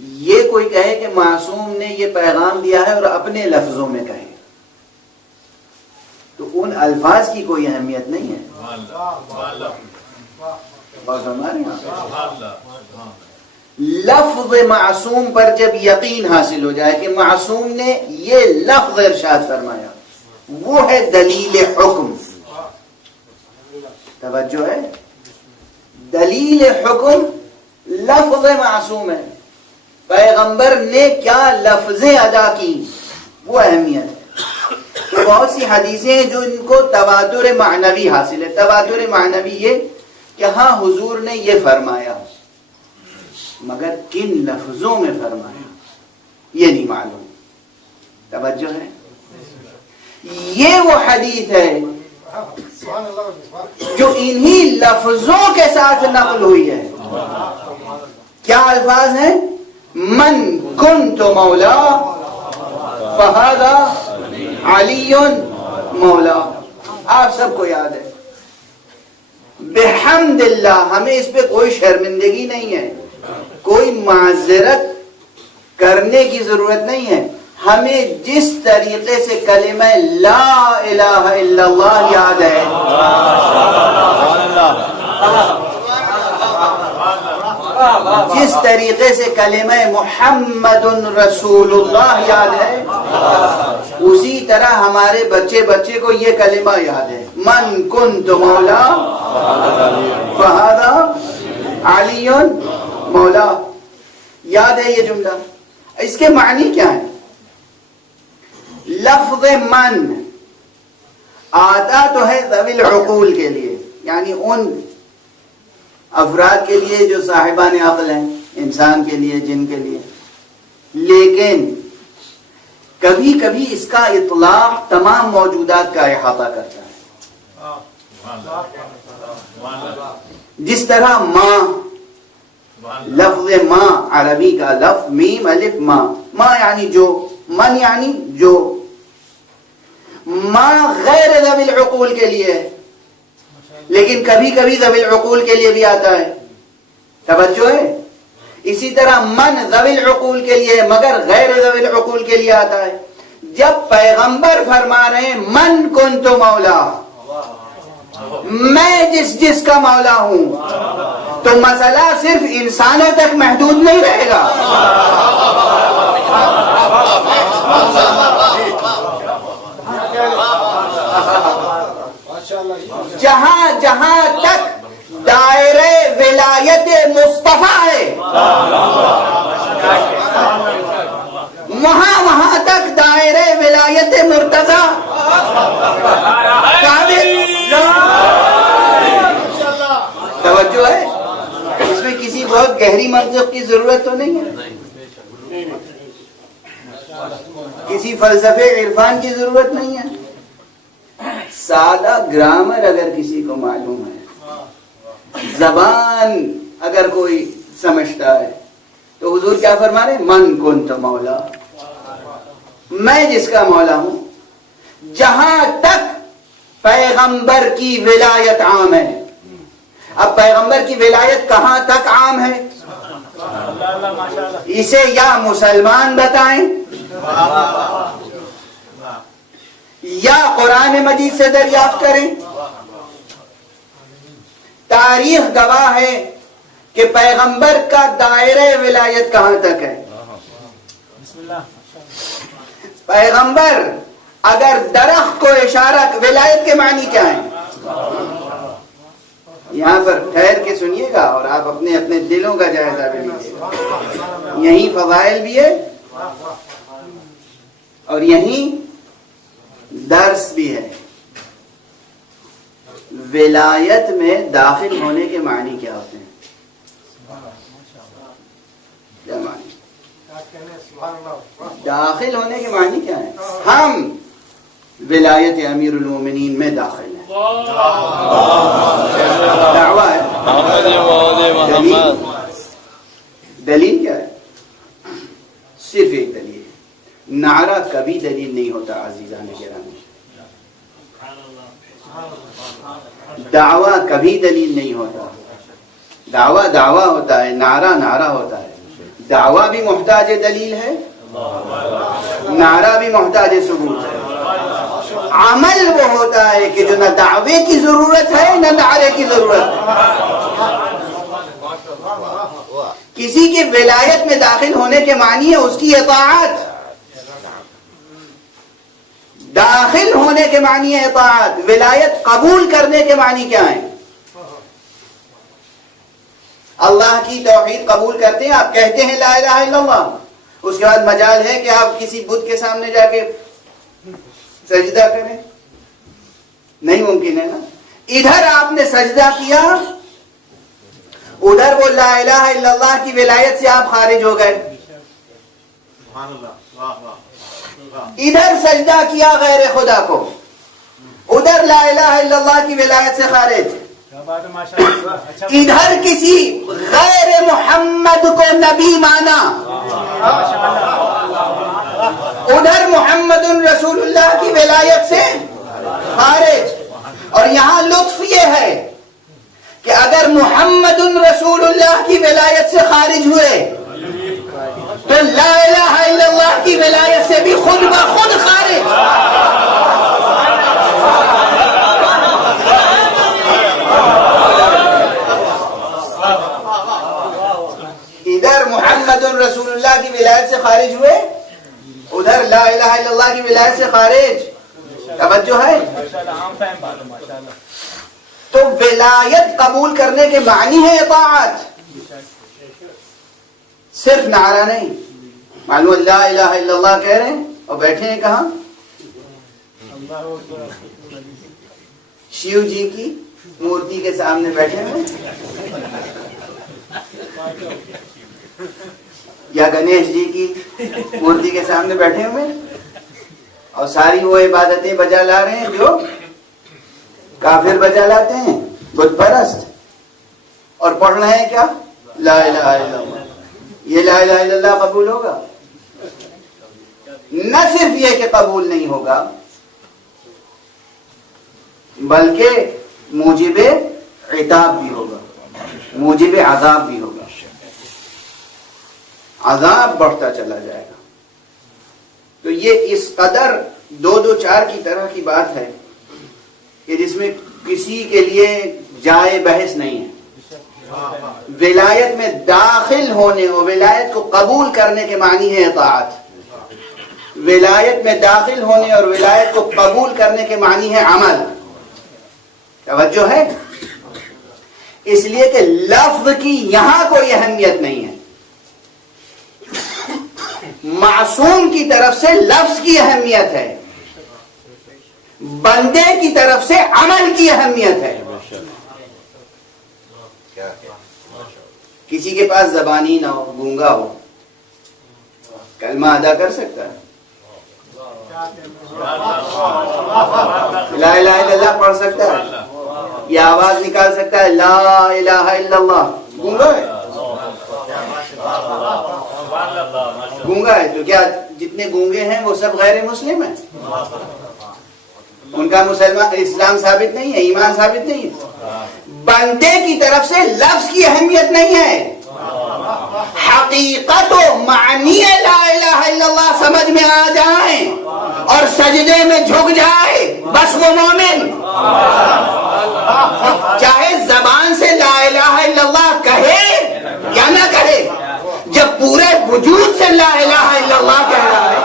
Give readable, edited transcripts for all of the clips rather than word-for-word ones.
یہ کوئی کہے کہ معصوم نے یہ پیغام دیا ہے اور اپنے لفظوں میں کہے تو ان الفاظ کی کوئی اہمیت نہیں ہے. لفظ معصوم پر جب یقین حاصل ہو جائے کہ معصوم نے یہ لفظ ارشاد فرمایا، وہ ہے دلیل حکم. توجہ ہے، دلیل حکم لفظ معصوم ہے، پیغمبر نے کیا لفظیں ادا کی وہ اہمیت ہے. تو بہت سی حدیثیں ہیں جو ان کو تواتر معنوی حاصل ہے. تواتر معنوی یہ کہ ہاں حضور نے یہ فرمایا، مگر کن لفظوں میں فرمایا یہ نہیں معلوم. توجہ ہے، یہ وہ حدیث ہے جو انہی لفظوں کے ساتھ نقل ہوئی ہے. کیا الفاظ ہیں؟ من کنت مولا فہذا علی مولا. آپ سب کو یاد ہے. بحمد اللہ، ہمیں اس پہ کوئی شرمندگی نہیں ہے، کوئی معذرت کرنے کی ضرورت نہیں ہے. ہمیں جس طریقے سے کلمہ لا الہ الا اللہ یاد ہے، جس طریقے سے کلمہ محمد رسول اللہ یاد ہے، اسی طرح ہمارے بچے کو یہ کلمہ یاد ہے، من کنت مولا فہذا علی مولا. یاد ہے یہ جملہ؟ اس کے معنی کیا ہے؟ لفظ من آتا تو ہے ذوی العقول کے لیے، یعنی ان افراد کے لیے جو صاحبان عقل ہیں، انسان کے لیے، جن کے لیے. لیکن کبھی کبھی اس کا اطلاق تمام موجودات کا احاطہ کرتا ہے. جس طرح ماں، لفظ ماں عربی کا لفظ میم الف ماں، ماں یعنی جو، من یعنی جو. ماں غیر ذوی العقول کے لیے ہے، لیکن کبھی کبھی ذوی العقول کے لیے بھی آتا ہے. توجہ ہے. اسی طرح من ذوی العقول کے لیے مگر غیر ذوی العقول کے لیے آتا ہے. جب پیغمبر فرما رہے ہیں من کنت مولا، میں جس کا مولا ہوں، تو مسئلہ صرف انسانوں تک محدود نہیں رہے گا. جہاں جہاں تک دائرہ ولایت مصطفیٰ ہے، وہاں تک دائرہ ولایت مرتضیٰ توجہ ہے. اس میں کسی بہت گہری منطق کی ضرورت تو نہیں ہے، کسی فلسفے عرفان کی ضرورت نہیں ہے. سادہ گرامر اگر کسی کو معلوم ہے، زبان اگر کوئی سمجھتا ہے، تو حضور کیا فرما رہے ہیں؟ من کنت مولا، میں جس کا مولا ہوں. جہاں تک پیغمبر کی ولایت عام ہے. اب پیغمبر کی ولایت کہاں تک عام ہے؟ اسے یا مسلمان بتائیں یا قرآن مجید سے دریافت کریں. تاریخ گواہ ہے کہ پیغمبر کا دائرہ ولایت کہاں تک ہے. پیغمبر اگر درخت کو اشارہ، ولایت کے معنی کیا ہے؟ یہاں پر ٹھہر کے سنیے گا اور آپ اپنے دلوں کا جائزہ بھی لیجیے. یہیں فضائل بھی ہے اور یہیں درس بھی ہے. ولایت میں داخل ہونے کے معنی کیا ہوتے ہیں؟ کیا معنی؟ داخل ہونے کے معنی کیا ہے؟ ہم ولایت امیر المومنین میں داخل ہیں. دعویٰ ہے. دلیل کیا ہے؟ صرف ایک دلیل ہے. نعرہ کبھی دلیل نہیں ہوتا عزیزان گرامی. دعویٰ کبھی دلیل نہیں ہوتا. دعویٰ ہوتا ہے، نعرہ ہوتا ہے. دعویٰ بھی محتاج دلیل ہے، نعرہ بھی محتاج ثبوت ہے۔ عمل وہ ہوتا ہے کہ جو نہ دعوے کی ضرورت ہے نہ نعرے کی ضرورت ہے۔ کسی کی ولایت میں داخل ہونے کے معنی ہے اس کی اطاعت، داخل ہونے کے معنی ہے اطاعت۔ ولایت قبول کرنے کے معنی کیا ہیں؟ اللہ کی توحید قبول کرتے ہیں، آپ کہتے ہیں لا الہ الا اللہ، اس کے بعد مجال ہے کہ آپ کسی بت کے سامنے جا کے سجدہ کریں؟ نہیں ممکن ہے نا۔ ادھر آپ نے سجدہ کیا، ادھر وہ لا الہ الا اللہ کی ولایت سے آپ خارج ہو گئے۔ ادھر سجدہ کیا غیر خدا کو، ادھر لا الہ الا اللہ کی ولایت سے خارج۔ ادھر کسی غیر محمد کو نبی مانا، ادھر محمد رسول اللہ کی ولایت سے خارج۔ اور یہاں لطف یہ ہے کہ اگر محمد رسول اللہ کی ولایت سے خارج ہوئے تو لا الہ الا اللہ کی ولایت سے بھی خود بخود خارج۔ ادھر محمد رسول اللہ کی ولایت سے خارج ہوئے، ادھر لا الہ الا اللہ کی ولایت سے خارج۔ توجہ ہے؟ تو ولایت قبول کرنے کے معنی ہے اطاعت، صرف نعرہ نہیں۔ معلوم لا الہ الا اللہ کہہ رہے ہیں اور بیٹھے ہیں کہاں؟ شیو جی کی مورتی کے سامنے بیٹھے ہیں، یا گنیش جی کی مورتی کے سامنے بیٹھے ہوئے، اور ساری وہ عبادتیں بجا لا رہے ہیں جو کافر بجا لاتے ہیں، بت پرست، اور پڑھ رہے ہیں کیا؟ لا الہ الا اللہ۔ یہ لا الہ الا اللہ قبول ہوگا؟ نہ صرف یہ کہ قبول نہیں ہوگا بلکہ موجب عتاب بھی ہوگا، موجب عذاب بھی ہوگا، عذاب بڑھتا چلا جائے گا۔ تو یہ اس قدر 2-2-4 کی طرح کی بات ہے کہ جس میں کسی کے لیے جائے بحث نہیں ہے۔ ولایت میں داخل ہونے اور ولایت کو قبول کرنے کے معنی ہے اطاعت، ولایت میں داخل ہونے اور ولایت کو قبول کرنے کے معنی ہے عمل۔ توجہ ہے؟ اس لیے کہ لفظ کی یہاں کوئی اہمیت نہیں ہے، معصوم کی طرف سے لفظ کی اہمیت ہے، بندے کی طرف سے عمل کی اہمیت ہے۔ کسی کے پاس زبانی نہ ہو، گونگا ہو، کلمہ ادا کر سکتا ہے؟ لا الہ الا اللہ پڑھ سکتا ہے؟ یہ آواز نکال سکتا ہے لا الہ الا اللہ؟ گونگا ہے، گونگا ہے۔ تو کیا جتنے گونگے ہیں وہ سب غیر مسلم ہیں؟ ان کا اسلام ثابت نہیں ہے، ایمان ثابت نہیں ہے۔ بندے کی طرف سے لفظ کی اہمیت نہیں ہے، حقیقت و معنی لا الہ الا اللہ سمجھ میں آ جائیں اور سجدے میں جھک جائے بس وہ مومن، چاہے زبان سے لا الہ الا اللہ کہے یا نہ کہے، جب پورے وجود سے لا الہ الا اللہ کہہ رہا ہے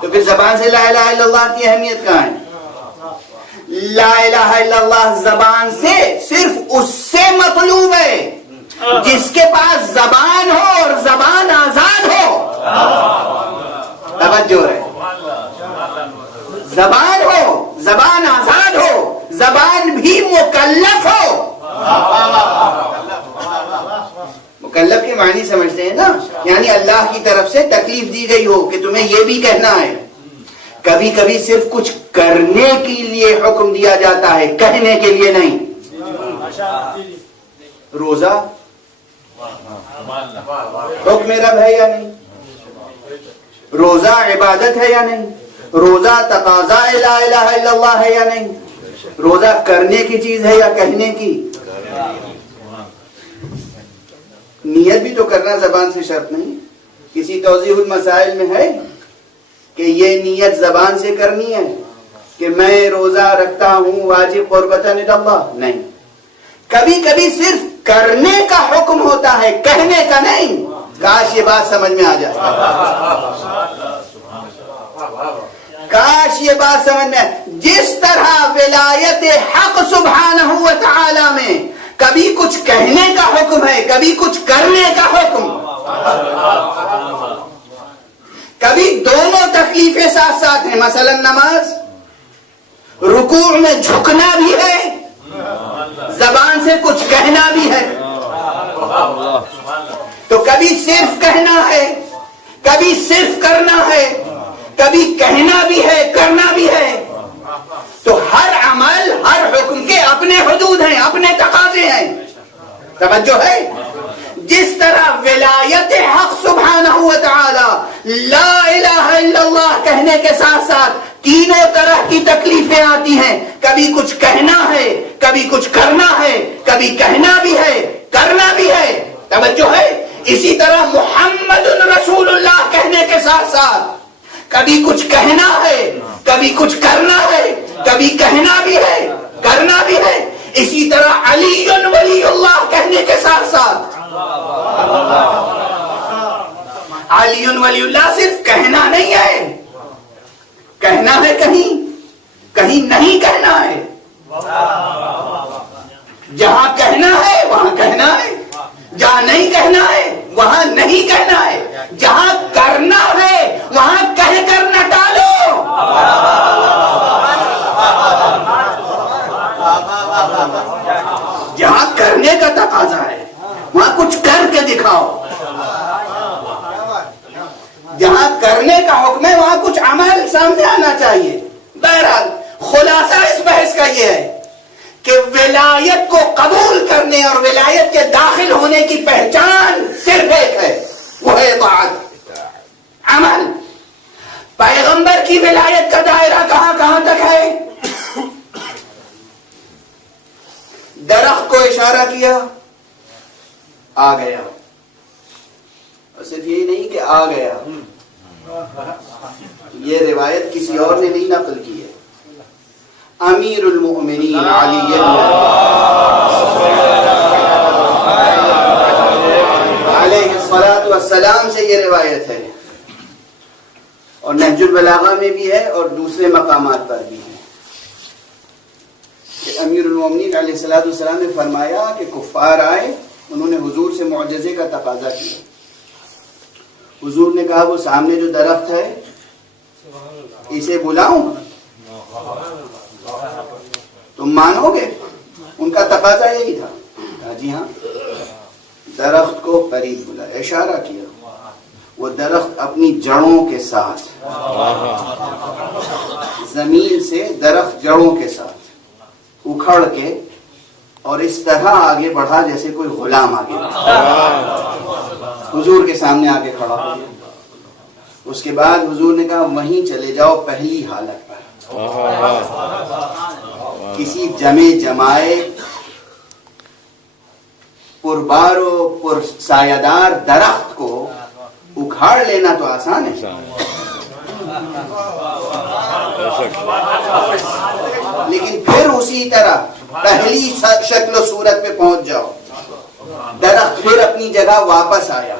تو پھر زبان سے لا الہ الا اللہ کی اہمیت کہاں ہے؟ لا الہ الا اللہ زبان سے صرف اس سے مطلوب ہے جس کے پاس زبان ہو اور زبان آزاد ہو۔ توجہ ہے، زبان ہو، زبان آزاد ہو، زبان بھی مکلف ہو۔ مکلف کے معنی سمجھتے ہیں نا، یعنی اللہ کی طرف سے تکلیف دی گئی ہو کہ تمہیں یہ بھی کہنا ہے۔ کبھی کبھی صرف کچھ کرنے کے لیے حکم دیا جاتا ہے، کہنے کے لیے نہیں۔ روزہ حکم رب ہے یا نہیں؟ روزہ عبادت ہے یا نہیں؟ روزہ تقاضا لا الہ الا اللہ ہے یا نہیں؟ روزہ کرنے کی چیز ہے یا کہنے کی؟ نیت بھی تو کرنا زبان سے شرط نہیں. کسی توضیح المسائل میں ہے کہ یہ نیت زبان سے کرنی ہے کہ میں روزہ رکھتا ہوں واجب قربتاً اللہ؟ نہیں. کبھی کبھی صرف کرنے کا حکم ہوتا ہے، کہنے کا نہیں. کاش یہ بات سمجھ میں آ جائے، کاش یہ بات سمجھ میں آئے. جس طرح ولایت حق سبحانہ و تعالی میں کبھی کچھ کہنے کا حکم ہے، کبھی کچھ کرنے کا حکم، کبھی دونوں تکلیفیں ساتھ ساتھ ہیں. مثلا نماز، رکوع میں جھکنا بھی ہے، زبان سے کچھ کہنا بھی ہے. تو کبھی صرف کہنا ہے، کبھی صرف کرنا ہے، کبھی کہنا بھی ہے، کرنا بھی ہے. تو ہر عمل، ہر حکم کے اپنے حدود ہیں، اپنے تقاضے ہیں. توجہ ہے؟ جس طرح ولایت حق سبحانہ و تعالی لا الہ الا اللہ کہنے کے ساتھ ساتھ تینوں طرح کی تکلیفیں آتی ہیں. کبھی کچھ کہنا ہے، کبھی کچھ کرنا ہے، کبھی کہنا بھی ہے، کرنا بھی ہے. توجہ ہے؟ اسی طرح محمد رسول اللہ کہنے کے ساتھ ساتھ کبھی کچھ کہنا ہے، کبھی کچھ کرنا ہے، کبھی کہنا بھی ہے، کرنا بھی ہے. اسی طرح علی ولی اللہ کہنے کے ساتھ ساتھ علی ولی اللہ صرف کہنا نہیں ہے، کہنا ہے، کہیں کہیں نہیں کہنا ہے. جہاں کہنا ہے وہاں کہنا ہے، جہاں نہیں کہنا ہے وہاں نہیں کہنا ہے. جہاں کرنا ہے وہاں کہہ کر نہ ٹالو. جہاں کرنے کا تقاضا ہے وہاں کچھ کر کے دکھاؤ. جہاں کرنے کا حکم ہے وہاں کچھ عمل سامنے آنا چاہیے. بہرحال خلاصہ اس بحث کا یہ ہے کہ ولایت کو قبول کرنے اور ولایت کے داخل ہونے کی پہچان صرف ایک ہے، وہ ہے اطاعت، عمل. پیغمبر کی ولایت کا دائرہ کہاں کہاں تک ہے؟ درخت کو اشارہ کیا، آ گیا. اور صرف یہی نہیں کہ آ گیا، یہ روایت کسی اور نے نہیں نقل کی ہے. امیر المؤمنین علی علیہ الصلوۃ والسلام سے یہ روایت ہے، اور نہج البلاغہ میں بھی ہے اور دوسرے مقامات پر بھی ہے کہ امیر المؤمنین علیہ الصلوۃ والسلام نے فرمایا کہ کفار آئے، انہوں نے حضور سے معجزے کا تقاضا کیا. حضور نے کہا وہ سامنے جو درخت ہے اسے بلاؤں، تم مانو گے؟ ان کا تقاضا یہی تھا. کہا جی ہاں. درخت کو قریب بلایا، اشارہ کیا. وہ درخت اپنی جڑوں کے ساتھ، زمین سے درخت جڑوں کے ساتھ اکھڑ کے اور اس طرح آگے بڑھا جیسے کوئی غلام آگے حضور کے سامنے آ کے کھڑا ہو گیا. اس کے بعد حضور نے کہا وہیں چلے جاؤ پہلی حالت پر. کسی جمے جمائے پربار و پر سایہ درخت کو اکھاڑ لینا تو آسان ہے، لیکن پھر اسی طرح پہلی شکل و صورت پہ پہنچ جاؤ. درخت پھر اپنی جگہ واپس آیا.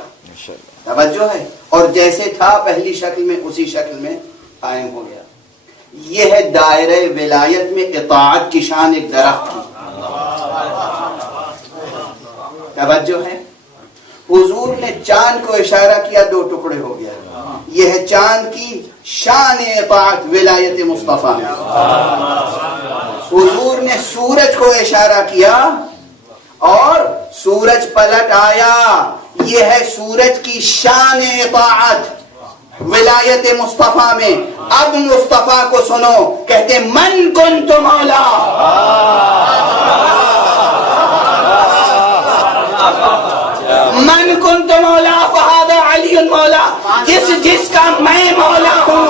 توجہ ہے؟ اور جیسے تھا پہلی شکل میں اسی شکل میں قائم ہو گیا. یہ ہے دائرہ ولایت میں اطاعت کی شان ایک درخت کی. توجہ ہے؟ حضور نے چاند کو اشارہ کیا، دو ٹکڑے ہو گیا. یہ ہے چاند کی شان اطاعت ولایت مصطفیٰ میں. حضور نے سورج کو اشارہ کیا اور سورج پلٹ آیا. یہ ہے سورج کی شان اطاعت ولایت مصطفیٰ میں. اب مصطفیٰ کو سنو، کہتے من کنت مولا، من کنت مولا فہذا علی مولا. جس کا میں مولا ہوں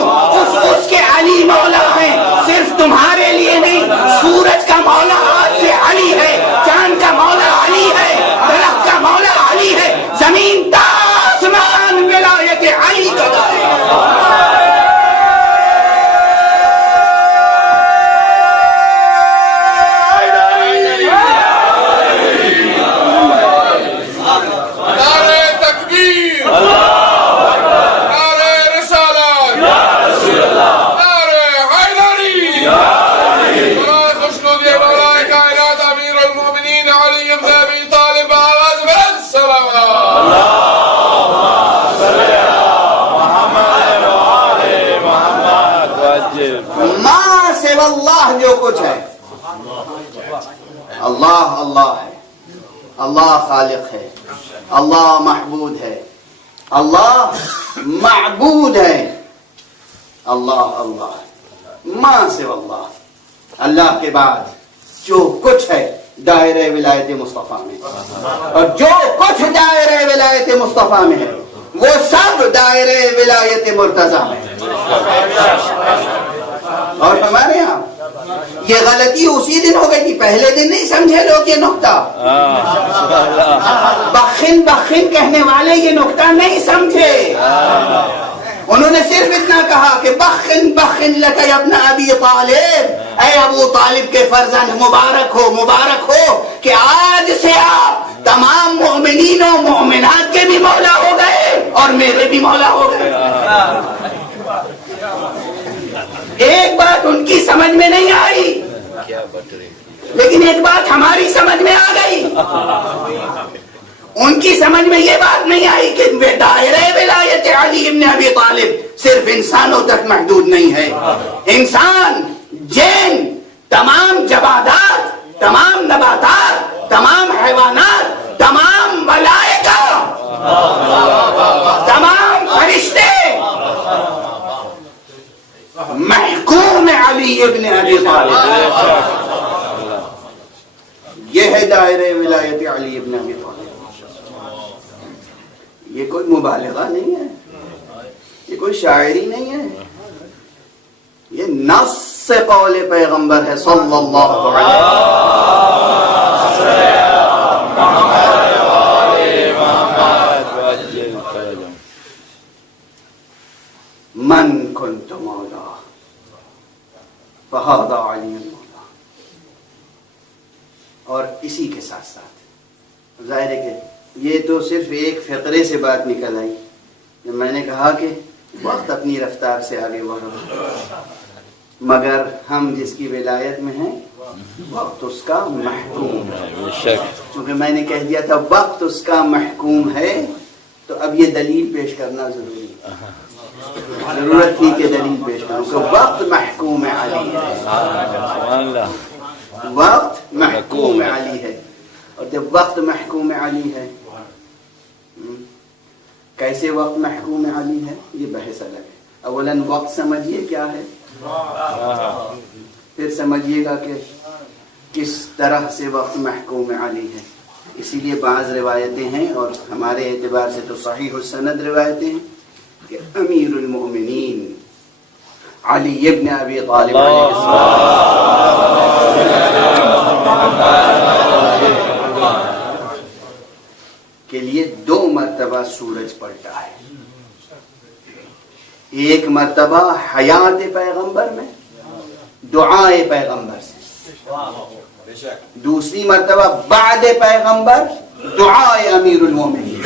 اس کے علی مولا ہیں. صرف تمہارے لیے نہیں، سورج کا مولا آج سے علی ہے، چاند کا مولا علی ہے، درخت کا مولا علی ہے، اللہ جو کچھ ہے، اللہ اللہ ہے، اللہ خالق ہے، اللہ محبود ہے، اللہ معبود ہے، اللہ اللہ ما سوا اللہ، اللہ کے بعد جو کچھ ہے دائرہ ولایت مصطفیٰ میں، اور جو کچھ دائرہ ولایت مصطفیٰ میں ہے وہ سب دائرہ ولایت مرتضیٰ میں ہے۔ اور ہمارے یہاں یہ غلطی اسی دن ہو گئی تھی، پہلے دن نہیں سمجھے لوگ یہ نقطہ، بخن بخن کہنے والے یہ نقطہ نہیں سمجھے، انہوں نے صرف اتنا کہا کہ بخن بخن لک یا ابن ابی طالب، اے ابو طالب کے فرزند مبارک ہو کہ آج سے آپ تمام مومنین و مومنات کے بھی مولا ہو گئے اور میرے بھی مولا ہو گئے۔ ایک بات ان کی سمجھ میں نہیں آئی، لیکن ایک بات ہماری سمجھ میں آ گئی۔ ان کی سمجھ میں یہ بات نہیں آئی کہ دائرہ ولایت علی ابن ابی طالب صرف انسانوں تک محدود نہیں ہے، انسان، جن، تمام جمادات، تمام نباتات، تمام حیوانات، تمام ملائکہ، تمام فرشتے محکوم علی ابن ابی طالب۔ یہ ہے دائرہ ولایت علی ابن ابی طالب۔ یہ کوئی مبالغہ نہیں ہے، یہ کوئی شاعری نہیں ہے، یہ نص قول پیغمبر ہے صلی اللہ علیہ وسلم۔ من کنت مولا فہذا علی مولا۔ اور اسی کے ساتھ ساتھ ظاہر ہے کہ یہ تو صرف ایک فقرے سے بات نکل آئی، جب میں نے کہا کہ وقت اپنی رفتار سے آگے بڑھا، مگر ہم جس کی ولایت میں ہیں وقت اس کا محکوم ہے۔ چونکہ میں نے کہہ دیا تھا وقت اس کا محکوم ہے، تو اب یہ دلیل پیش کرنا ضروری ہے، ضرورت تھی کہ دلیل پیش کروں کہ وقت محکوم علی ہے، وقت محکوم علی ہے۔ اور جب وقت محکوم علی ہے، کیسے وقت محکوم علی ہے یہ بحث الگ ہے۔ اولاً وقت سمجھیے کیا ہے، پھر سمجھیے گا کہ کس طرح سے وقت محکوم علی ہے۔ اسی لیے بعض روایتیں ہیں اور ہمارے اعتبار سے تو صحیح السند روایتیں ہیں کہ امیر المؤمنین علی ابن ابی طالب علیہ کے لیے 2 مرتبہ سورج پلٹا ہے، ایک مرتبہ حیات پیغمبر میں دعائے پیغمبر سے، دوسری مرتبہ بعد پیغمبر دعائے امیر المومنین۔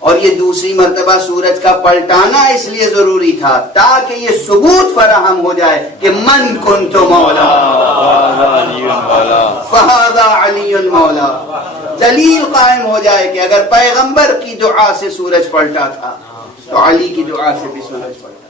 اور یہ دوسری مرتبہ سورج کا پلٹانا اس لیے ضروری تھا تاکہ یہ ثبوت فراہم ہو جائے کہ من کنت مولا فہذا علی مولا، دلیل قائم ہو جائے کہ اگر پیغمبر کی دعا سے سورج پلٹا تھا تو علی کی دعا سے بھی سورج پلٹا۔